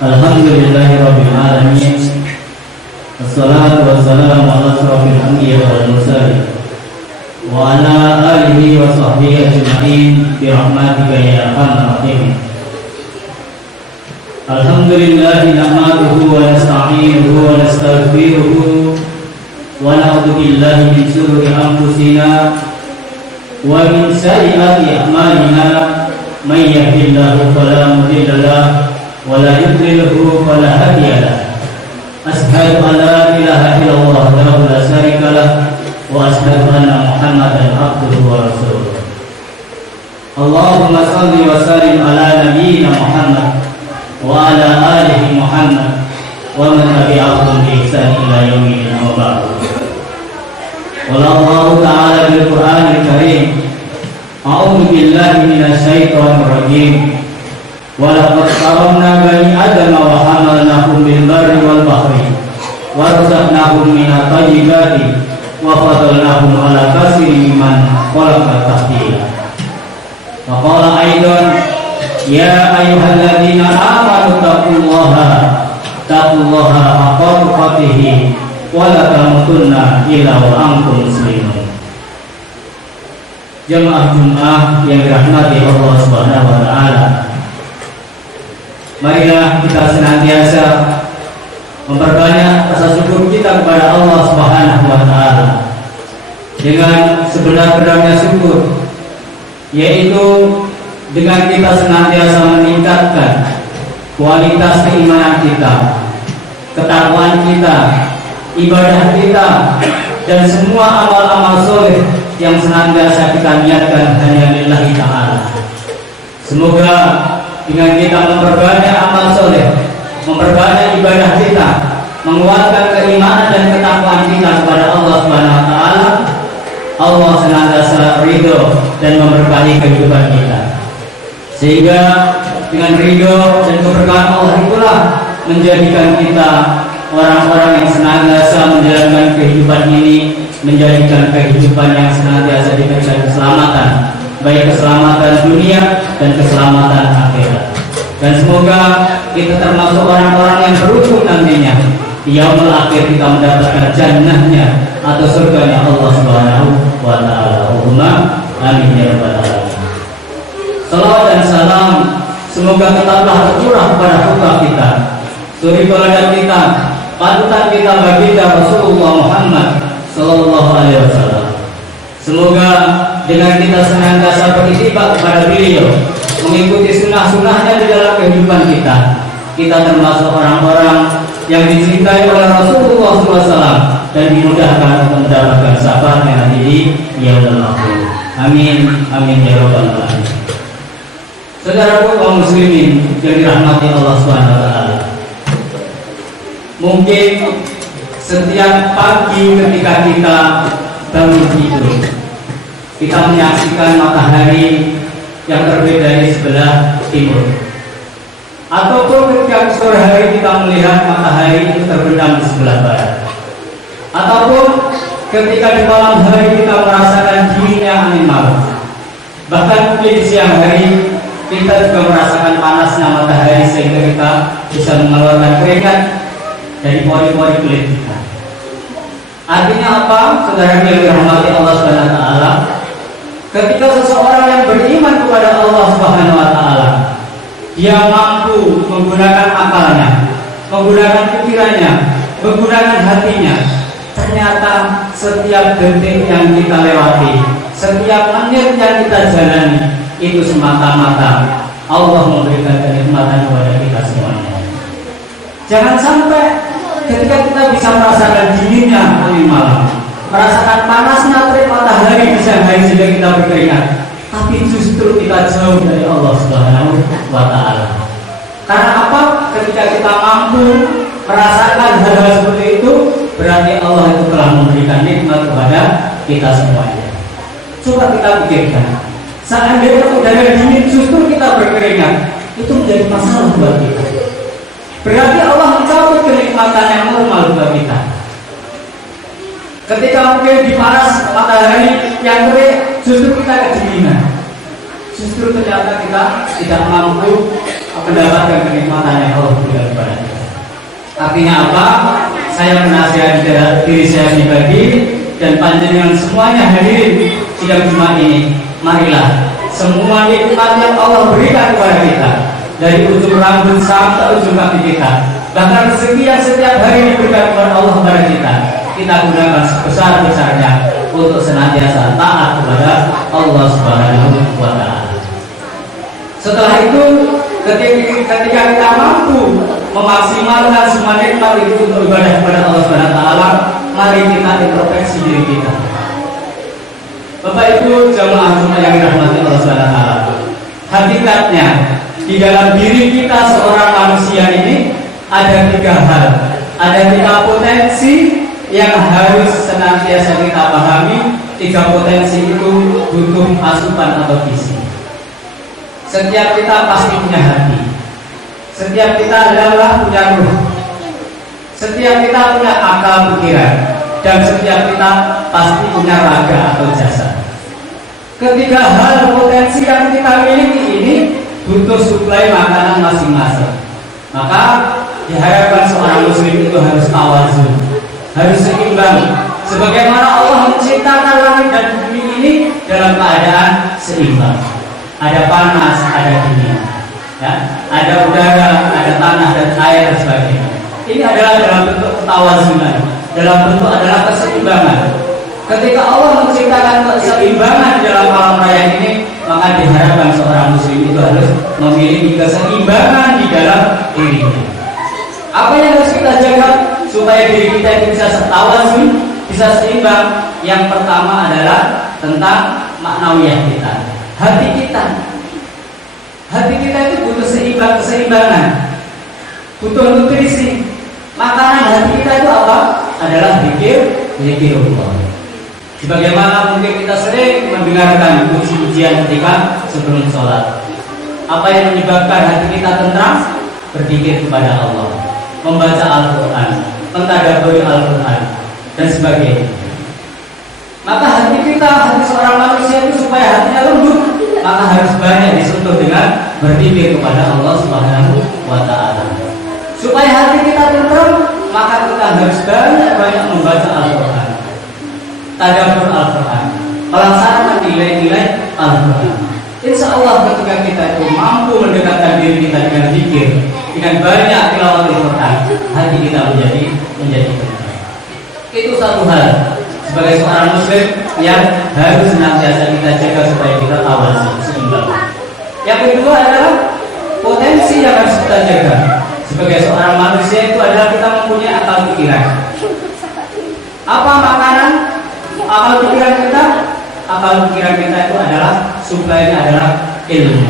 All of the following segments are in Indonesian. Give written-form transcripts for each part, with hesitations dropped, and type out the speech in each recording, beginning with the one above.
Alhamdulillahirabbil alamin. Wassalatu wassalamu ala asyrofil anbiya'i wal mursalin wa ala alihi wa sahbihi ajma'in bi rahmatika ya arhamar rahimin. Alhamdulillah nahmaduhu wa nasta'inuhu wa nastaghfiruhu wa na'udzu billahi min shururi anfusina wa min sayyiati a'malina. May yahdihillahu fala mudilla lahu wa la yudlilhu fala hadiya lahu. Asyhadu an la ilaha illallah wahdahu la syarika lahu wa asyhadu anna Muhammadan abduhu wa rasuluh. Allahumma shalli wa sallim ala nabiyyina Muhammad wa ala alihi Muhammad wa man tabi'ahum bi ihsan ila yaumil qiyamah wa ba'd. Qala Allah ta'ala bil Qur'anil Karim, a'udzu billahi minasy syaithanir rajim. Wa laqad karamna bani adama wa hamalnahum bil barri wal bahri wa razaqnahum minat thayyibati wa fadalnahum ala katsirin mimman khalaqna tafdila. Wa qala aidan, ya ayyuhalladzina amanu taqullaha haqqa tuqatih wa la tamutunna illa wa antum muslimun. Jemaah Jumat yang dirahmati Allah Subhanahu wa taala, marilah kita senantiasa memperbanyak rasa syukur kita kepada Allah Subhanahu wa taala dengan sebenar-benarnya syukur, yaitu dengan kita senantiasa meningkatkan kualitas keimanan kita, ketakwaan kita, ibadah kita, dan semua amal-amal soleh yang senantiasa kita niatkan hanya lillahi ta'ala. Semoga dengan kita memperbanyak amal soleh, memperbanyak ibadah kita, menguatkan keimanan dan ketakwaan kita kepada Allah Subhanahu wa taala, Allah senantiasa ridho dan memberkahi kehidupan kita. Sehingga dengan ridho dan keberkahan Allah itulah menjadikan kita orang-orang yang senantiasa menjalankan kehidupan ini, menjadikan kehidupan yang senantiasa diberikan keselamatan, baik keselamatan dunia dan keselamatan akhirat. Dan semoga kita termasuk orang-orang yang beruntung nantinya di yaumul akhir, kita mendapatkan jannahnya atau surganya Allah Subhanahu wa taala. Allahumma amin ya rabbal alamin. Salawat dan salam semoga tetaplah tercurah kepada putra kita, suri teladan kita, panutan kita baginda Rasulullah Muhammad sallallahu alaihi wasallam. Semoga dengan kita senantiasa beritibar kepada beliau, mengikuti sunnah-sunnahnya di dalam kehidupan kita, kita termasuk orang-orang yang dicintai oleh Rasulullah SAW dan dimudahkan untuk mendapatkan syafaatnya nanti di yaumul akhir. Amin amin ya rabbal alamin. Saudaraku kaum muslimin yang dirahmati Allah Subhanahu wa taala, mungkin setiap pagi ketika kita bangun tidur, kita menyaksikan matahari yang terbit dari sebelah timur, ataupun ketika sore hari kita melihat matahari itu terbenam di sebelah barat, ataupun ketika di malam hari kita merasakan dinginnya angin malam, bahkan mungkin di siang hari kita juga merasakan panasnya matahari sehingga kita bisa mengeluarkan keringat dari pori-pori kulit kita. Artinya apa? Saudara yang dirahmati Allah Subhanahu wa taala, ketika seseorang yang beriman kepada Allah Subhanahu wa taala, dia mampu menggunakan akalnya, menggunakan pikirannya, menggunakan hatinya, ternyata setiap detik yang kita lewati, setiap menit yang kita jalani, itu semata-mata Allah memberikan kenikmatan kepada kita semuanya. Jangan sampai ketika kita bisa merasakan dinginnya angin malam, merasakan panasnya terik matahari di siang hari sehingga kita berkeringat, tapi justru kita jauh dari Allah Subhanahu wa taala. Karena apa? Ketika kita mampu merasakan hal-hal seperti itu, berarti Allah itu telah memberikan nikmat kepada kita semuanya. Coba kita pikirkan, seandainya udara dingin justru kita berkeringat, itu menjadi masalah buat kita. Berarti Allah mencabut kenikmatan yang normal buat kita. Ketika mungkin di panas matahari yang terik, justru kita kedinginan, justru ternyata kita tidak mampu mendapatkan kenikmatan yang Allah berikan kepada kita. Artinya apa? Saya menasihati diri saya pribadi dan panjenengan semuanya hadirin sidang Jumat ini. Marilah semua nikmat yang Allah berikan kepada kita, dari ujung rambut sampai ujung kaki kita, bahkan rezeki yang setiap hari diberikan kepada Allah kepada kita gunakan sebesar-besarnya untuk senantiasa taat kepada Allah Subhanahu wa Ta'ala. Setelah itu, ketika kita mampu memaksimalkan semua nikmat itu untuk ibadah kepada Allah Subhanahu wa Ta'ala, mari kita introspeksi diri kita. Bapak Ibu jamaah Jumat yang dirahmati Allah Subhanahu wa Ta'ala, hakikatnya di dalam diri kita seorang manusia ini ada 3 hal, ada 3 potensi yang harus senantiasa kita pahami. 3 potensi itu butuh asupan atau gizi. Setiap kita pasti punya hati, setiap kita adalah punya ruh, setiap kita punya akal pikiran, dan setiap kita pasti punya raga atau jasad. Ketiga hal potensi yang kita miliki ini butuh suplai makanan masing-masing. Maka diharapkan seorang muslim itu harus tawazun, harus seimbang, sebagaimana Allah menciptakan langit dan bumi ini dalam keadaan seimbang. Ada panas, ada dingin, ya, ada udara, ada tanah dan air dan sebagainya. Ini adalah dalam bentuk ketawazunan, dalam bentuk adalah keseimbangan. Ketika Allah menciptakan keseimbangan dalam alam raya ini, maka diharapkan seorang muslim itu harus memiliki keseimbangan di dalam dirinya. Apa yang harus kita jaga supaya diri kita itu bisa setawazun, bisa seimbang? Yang pertama adalah tentang maknawiyah kita, hati kita. Hati kita itu butuh keseimbangan, butuh nutrisi. Makanan hati kita itu apa? Adalah zikirullah. Sebagaimana mungkin kita sering mendengarkan puji-pujian ketika sebelum sholat. Apa yang menyebabkan hati kita tentram? Berzikir kepada Allah, membaca Al-Quran, mentadabburi Al-Quran, dan sebagainya. Maka hati kita, hati seorang manusia itu supaya hatinya lembut, maka harus banyak disentuh dengan berzikir kepada Allah Subhanahu wa Ta'ala. Supaya hati kita tentram, maka kita harus banyak membaca Al-Quran, tadabbur Al-Quran, melaksanakan nilai-nilai Al-Quran. Insya Allah ketika kita itu mampu mendekatkan diri kita dengan zikir, dengan banyak tilawah Al-Quran, hati kita menjadi tenang. Itu satu hal sebagai seorang muslim yang harus senantiasa kita jaga supaya kita tawazun, seimbang. Yang kedua adalah potensi yang harus kita jaga sebagai seorang manusia itu adalah kita mempunyai akal pikiran. Apa makanan akal pikiran kita? Akal pikiran kita itu adalah suplainya adalah ilmu.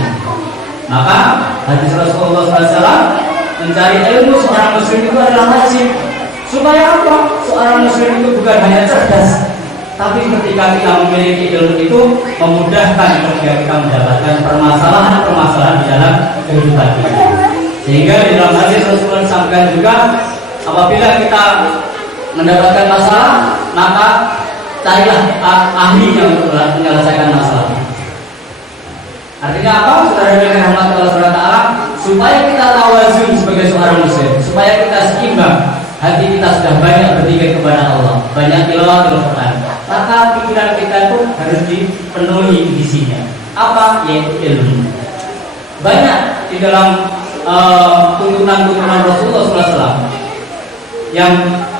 Maka hadis Rasulullah SAW, mencari ilmu seorang muslim itu adalah wajib. Supaya apa? Seorang muslim itu bukan hanya cerdas, tapi ketika kita memiliki ilmu itu memudahkan ketika kita mendapatkan permasalahan-permasalahan di dalam kehidupan kita. Sehingga di dalam hadis Rasulullah sampaikan juga, apabila kita mendapatkan masalah, maka carilah ahli yang menyelesaikan masalah. Artinya apa? Saudara yang dirahmati Allah Subhanahu wa Ta'ala, supaya kita tawazun sebagai seorang muslim, supaya kita seimbang, hati kita sudah banyak berzikir kepada Allah, banyak tilawah Al-Quran, maka pikiran kita itu harus dipenuhi isinya. Apa? Yaitu ilmu. Banyak di dalam tuntunan-tuntunan Rasulullah SAW yang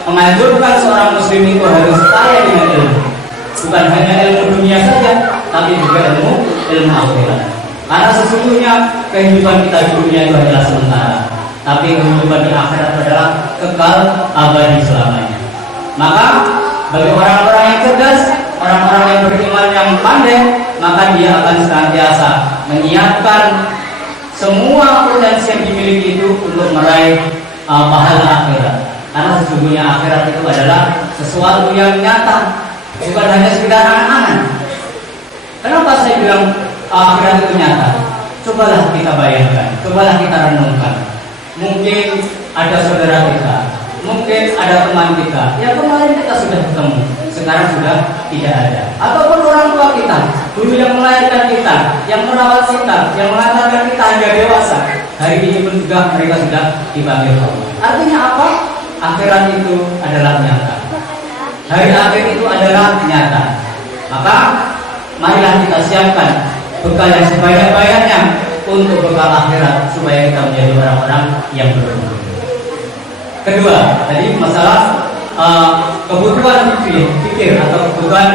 menganjurkan seorang muslim itu harus kaya dengan ilmu. Bukan hanya ilmu dunia saja, tapi juga ilmu akhirat. Karena sesungguhnya kehidupan kita di dunia itu adalah sementara, tapi kehidupan di akhirat adalah kekal abadi selamanya. Maka bagi orang-orang yang cerdas, orang-orang yang beriman yang pandai, maka dia akan senantiasa menyiapkan semua potensi yang dimiliki itu untuk meraih pahala akhirat. Karena sesungguhnya akhirat itu adalah sesuatu yang nyata, bukan hanya sekedar angan-angan. Kenapa saya bilang akhirat itu nyata? Cobalah kita bayangkan, cobalah kita renungkan. Mungkin ada saudara kita, mungkin ada teman kita yang kemarin kita sudah ketemu, sekarang sudah tidak ada. Ataupun orang tua kita dulu yang melahirkan kita, yang merawat kita, yang mengantarkan kita hingga dewasa, hari ini pun juga mereka sudah dipanggil Allah. Artinya apa? Akhirat itu adalah nyata. Hari akhir itu adalah nyata. Maka marilah kita siapkan bekal yang sebanyak-banyaknya untuk bekal akhirat supaya kita menjadi orang-orang yang beruntung. Kedua, tadi masalah kebutuhan pikir atau kebutuhan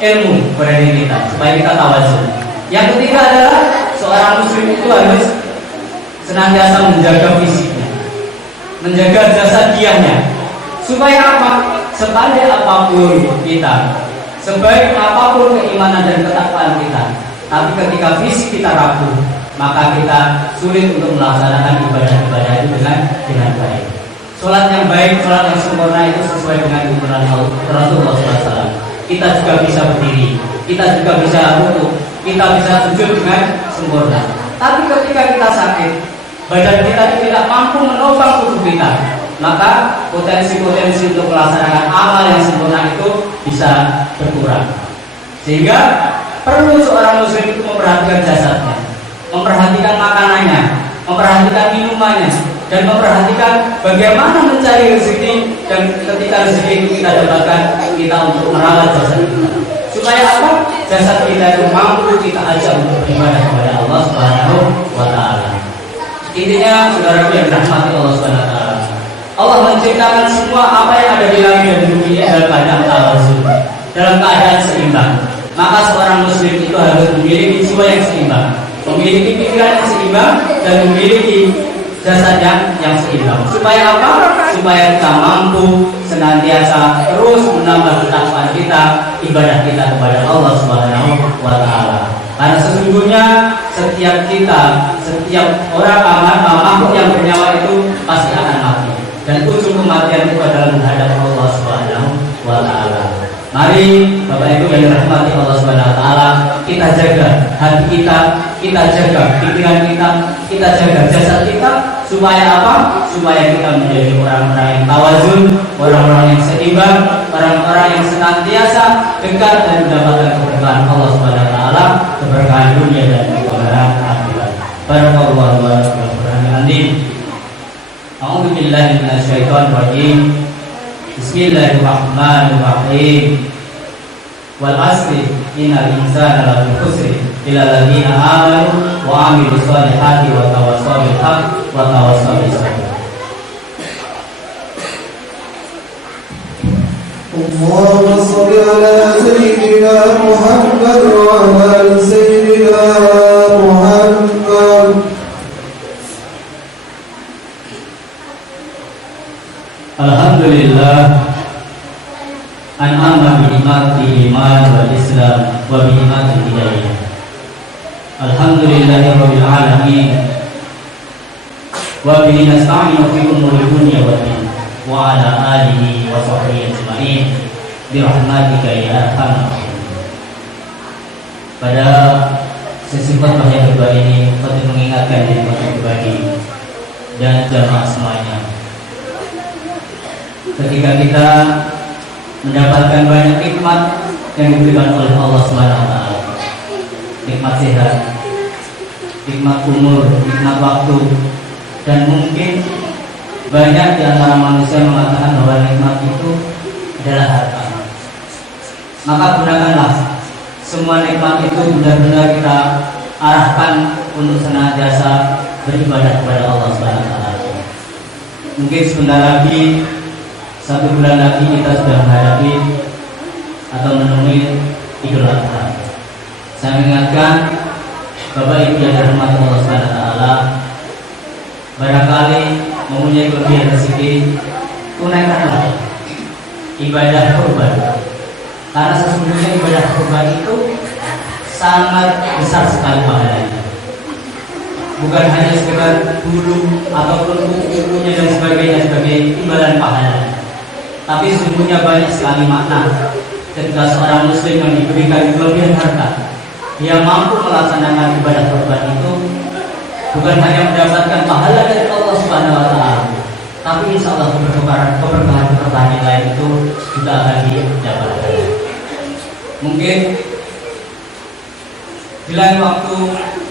ilmu pada diri kita supaya kita tawazun. Yang ketiga adalah seorang muslim itu harus senantiasa menjaga fisiknya, menjaga jasad diahnya, supaya apa? Sepandai apapun kita, sebaik apapun keimanan dan ketakwaan kita, tapi ketika fisik kita rapuh, maka kita sulit untuk melaksanakan ibadah-ibadah itu dengan baik. Sholat yang baik, sholat yang sempurna itu sesuai dengan tuntunan Rasulullah SAW. Kita juga bisa berdiri, kita juga bisa rukuk, kita bisa sujud dengan sempurna. Tapi ketika kita sakit, badan kita tidak mampu menopang tubuh kita, maka potensi-potensi untuk melaksanakan amal yang sempurna itu bisa berkurang. Sehingga perlu seorang muslim itu memperhatikan jasadnya, memperhatikan makanannya, memperhatikan minumannya, dan memperhatikan bagaimana mencari rezeki, dan ketika rezeki itu kita dapatkan, kita untuk merawat jasad kita. Supaya apa? Jasad kita itu mampu kita ajak untuk beribadah kepada Allah Subhanahu wa Ta'ala. Intinya, saudaraku yang dirahmati Allah Subhanahu wa Ta'ala, Allah menciptakan semua apa yang ada di langit dan bumi ini dalam keadaan tawazun, dalam keadaan seimbang. Maka seorang muslim itu harus memiliki jiwa yang seimbang, memiliki pikiran yang seimbang, dan memiliki jasad yang seimbang. Supaya apa? Supaya kita mampu senantiasa terus menambah ketakwaan kita, ibadah kita kepada Allah Subhanahu wa Ta'ala. Karena sesungguhnya setiap kita, setiap orang makhluk yang bernyawa itu pasti akan mati, dan ujung kematian itu adalah menghadap Allah Subhanahu wa Ta'ala. Mari Bapak Ibu yang dirahmati Allah Subhanahu wa Ta'ala, kita jaga hati kita jaga pikiran kita jaga jasad kita, supaya apa? Supaya kita menjadi orang-orang yang tawazun, orang-orang yang seimbang, orang-orang yang senantiasa dekat dan mendapatkan keberkahan Allah Subhanahu wa Ta'ala, keberkahan dunia dan keberkahan akhirat. Barakallahu wa barakatuh. A'udzu billahi minasyaitonir rajim. Bismillahirrahmanirrahim. Wal asri innal insana lafi khusr illa alladziina aamanu wa 'amilus shalihati wa tawassaw bil haqq wa tawassaw bis sabr. Allahumma shalli ala sayyidina Muhammad wa ala ali sayyidina Muhammad. Alhamdulillah an'ama bi nikmatil iman wal islam wa bi nikmatil hidayah. Alhamdulillahirabbil alamin wa bihi nasta'inu fi umuri dunya wa din wa ala alihi wa sahbihi ajma'in bi rahmatika ya arhamar rahimin. Pada sesi khutbah yang kedua ini, saya mengingatkan diri pribadi dan jamaah semuanya, ketika kita mendapatkan banyak nikmat yang diberikan oleh Allah Subhanahu wa Ta'ala, nikmat sehat, nikmat umur, nikmat waktu, dan mungkin banyak di antara manusia mengatakan bahwa nikmat itu adalah harta. Maka gunakanlah semua nikmat itu benar-benar kita arahkan untuk senantiasa beribadah kepada Allah Subhanahu wa Ta'ala. Mungkin sebentar lagi, 1 bulan lagi kita sudah menghadapi atau menemui Idul Adha. Saya mengingatkan Bapak Ibu yang dirahmati Allah Subhanahu wa Ta'ala, barangkali mempunyai kelebihan rezeki, tunaikanlah ibadah kurban. Karena sesungguhnya ibadah kurban itu sangat besar sekali pahalanya. Bukan hanya sekedar bulu ataupun kuku-kukunya dan sebagainya sebagai imbalan pahala, tapi sesungguhnya banyak sekali makna ketika seorang muslim yang diberikan kelebihan harta, dia mampu melaksanakan ibadah kurban itu bukan hanya mendapatkan pahala dari Allah Subhanahu wa Ta'ala, tapi insya Allah keberkahan yang lain itu juga akan didapatkan. Mungkin di lain waktu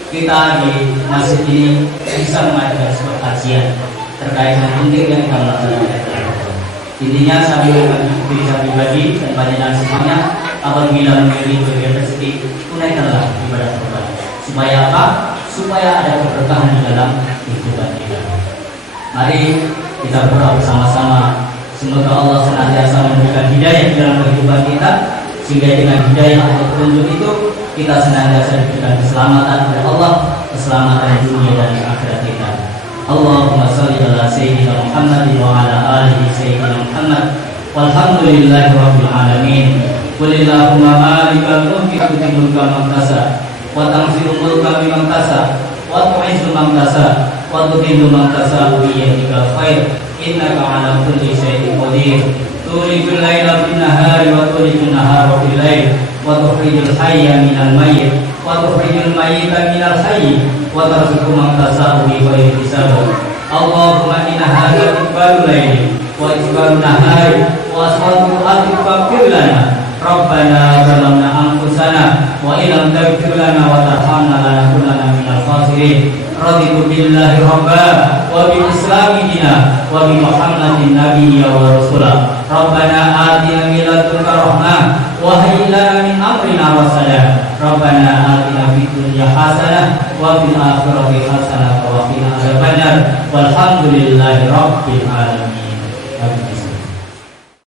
kita di masjid ini bisa mengadakan sebuah kajian terkait dengan pentingnya kita melaksanakan. Intinya saya pribadi dan panjenengan semuanya apabila memilih bagian rezeki, tunaikanlah ibadah kurban. Supaya apa? Supaya ada keberkahan di dalam kehidupan kita. Mari kita berdoa bersama-sama, semoga Allah senantiasa memberikan hidayah di dalam kehidupan kita, sehingga dengan hidayah atau petunjuk itu kita senantiasa diberikan keselamatan oleh Allah, keselamatan dunia dan akhirat kita. Allahumma shalli ala sayyidina Muhammad wa ala alihi sayyidina Muhammad walhamdulillahi rabbil alamin. Qulillahumma malikal mulki tu'til mulka man tasha wa tanzi'ul mulka mimman tasha wa tu'izzu man tasha wa tudhillu man tasha bi yadikal khair innaka ala kulli shay'in qadir. Tulijul laila bin nahari wa tulijul nahara fil lail wa tukhrijul hayya minal mayyit wa tukhrijul mayyita minal hayy wa tarzuqu man tasha bi ghairi hisab. Allahumma inna hadha iqbalul laili wa iqbalun nahari wa asfatu atiqfir lana Rabbana zalamna anfusana wa illam taghfir lana wa tarhamna lanakunanna minal khasirin. Raditu billahi rabba wa bil islami dina wa bi Muhammadin nabiyya wa rasula. Rabbana atina min ladunka rahmah wa hayyi lana min amrina rasada. Rabbana atina fid dunya hasanah wa fil akhirati hasanah wa qina adzabannar. Walhamdulillahi rabbil alamin.